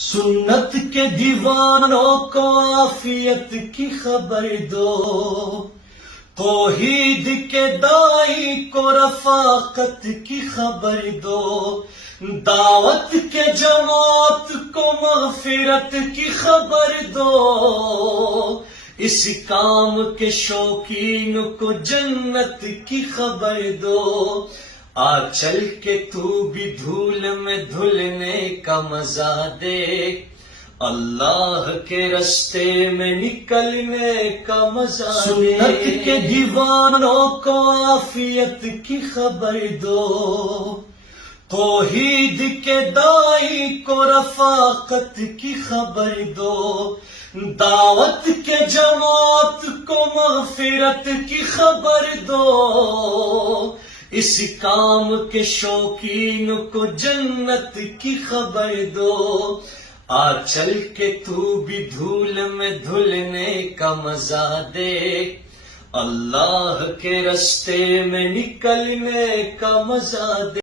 سنت کے دیوانوں کو عافیت کی خبر دو، توحید کے دائی کو رفاقت کی خبر دو، دعوت کے جماعت کو مغفرت کی خبر دو، اس کام کے شوقین کو جنت کی خبر دو، آ چل کے تو بھی دھول میں دھلنے کا مزہ دیکھ، اللہ کے رستے میں نکلنے کا مزہ دیکھ، سنت کے دیوانوں کو عافیت کی خبر دو، توحید کے دائی کو رفاقت کی خبر دو، دعوت کے جماعت کو مغفرت کی خبر دو، اس کام کے شوقین کو جنت کی خبر دو، آ چل کے تو بھی دھول میں دھلنے کا مزہ دیکھ، اللہ کے رستے میں نکلنے کا مزہ دیکھ۔